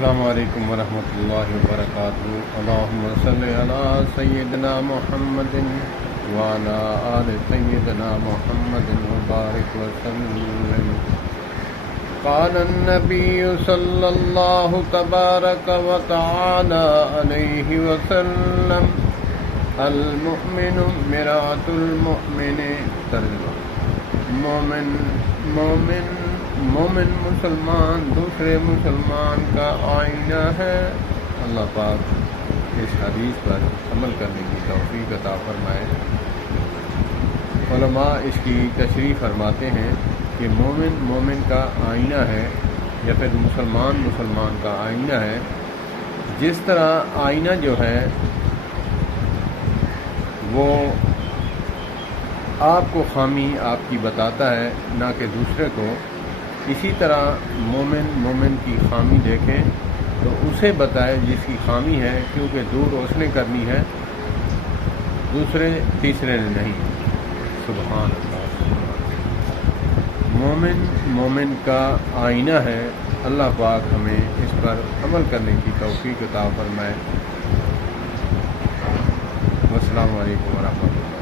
السلام علیکم ورحمۃ اللہ وبرکاتہ۔ اللہم صلی علی سیدنا محمد وعلی آل سیدنا محمد وبارک وسلم۔ قال النبی صلی اللہ تبارک وتعالی علیہ وسلم المؤمن مرآۃ المؤمن۔ ترجمہ: مومن مسلمان دوسرے مسلمان کا آئینہ ہے۔ اللہ پاک اس حدیث پر عمل کرنے کی توفیق عطا فرمائے۔ علماء اس کی تشریح فرماتے ہیں کہ مومن کا آئینہ ہے یا پھر مسلمان کا آئینہ ہے۔ جس طرح آئینہ جو ہے وہ آپ کو خامی آپ کی بتاتا ہے نہ کہ دوسرے کو، اسی طرح مومن کی خامی دیکھے تو اسے بتائے جس کی خامی ہے، کیونکہ دور اس نے کرنی ہے، تیسرے نے نہیں۔ سبحان اللہ۔ مومن کا آئینہ ہے۔ اللہ پاک ہمیں اس پر عمل کرنے کی توفیق عطا فرمائے۔ والسلام علیکم ورحمۃ اللہ۔